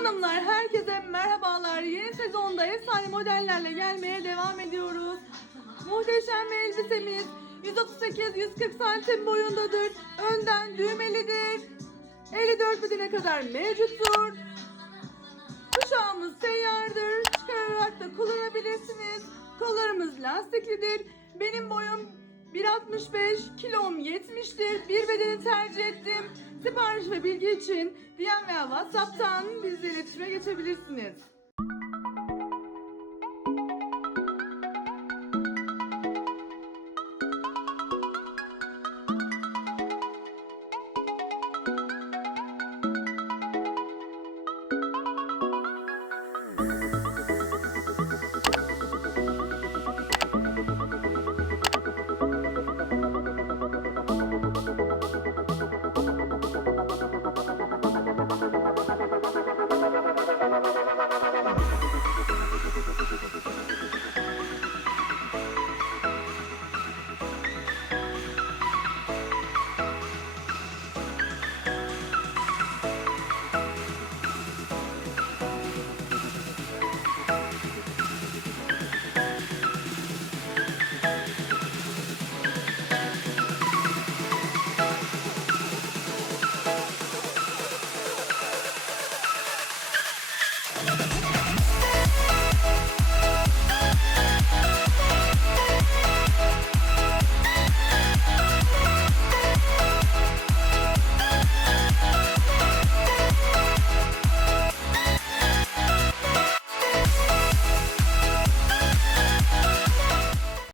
Hanımlar herkese merhabalar. Yeni sezonda efsane modellerle gelmeye devam ediyoruz. Muhteşem bir elbisemiz 138-140 santim boyundadır. Önden düğmelidir. 54 bedene kadar mevcuttur. Kuşağımız seyyardır. Çıkararak da kullanabilirsiniz. Kollarımız lastiklidir. Benim boyum 1.65, kilom 70'tir. Bir bedeni tercih ettim. Sipariş ve bilgi için DM veya WhatsApp'tan bizle iletişime geçebilirsiniz.